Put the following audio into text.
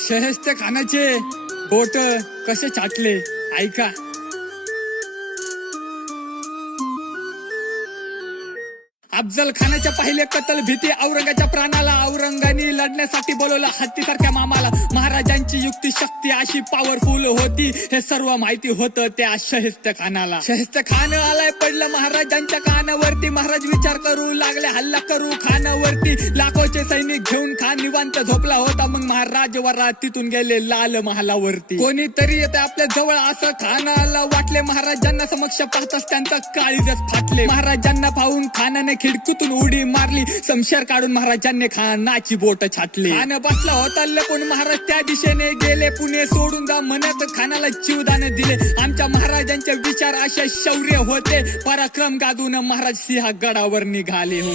शहेस्ते खानाचे बोट कसे छाटले ऐका। अफजल खानाच्या पहिले कत्ल भीती औरंगाच्या प्राणाला, औरंगाने लढण्यासाठी बोलवलं हत्तीसारख्या मामाला। महाराजांची युक्ती शक्ती अशी पॉवरफुल होती, हे सर्व माहिती होतं त्या शहेस्ते खानाला। शहेस्ते खान आलाय पडलं महाराजांच्या कानावरती, महाराज विचार करू लागले हल्ला करू खानावरती। लाखोचे सैनिक घेऊन खान निवांत झोपला होता, मग महाराज वरात तिथून गेले लाल महालावरती। कोणीतरी येते आपल्या जवळ असं खानाला वाटले, महाराजांना समक्ष पाहताच त्यांचा काळीजच फाटले। महाराजांना पाहून खानाने खिडकीतून उडी मारली, शमशेर काढून महाराजांनी खानाची बोट छाटली। खान बसला होता लपून, महाराज त्या दिशेने गेले, पुणे सोडून जा म्हणत खानाला जीवदान दिले। आमच्या महाराजांचे विचार असे शौर्य होते, पराक्रम गाजून महाराज सिंहगडावर निघाले हो।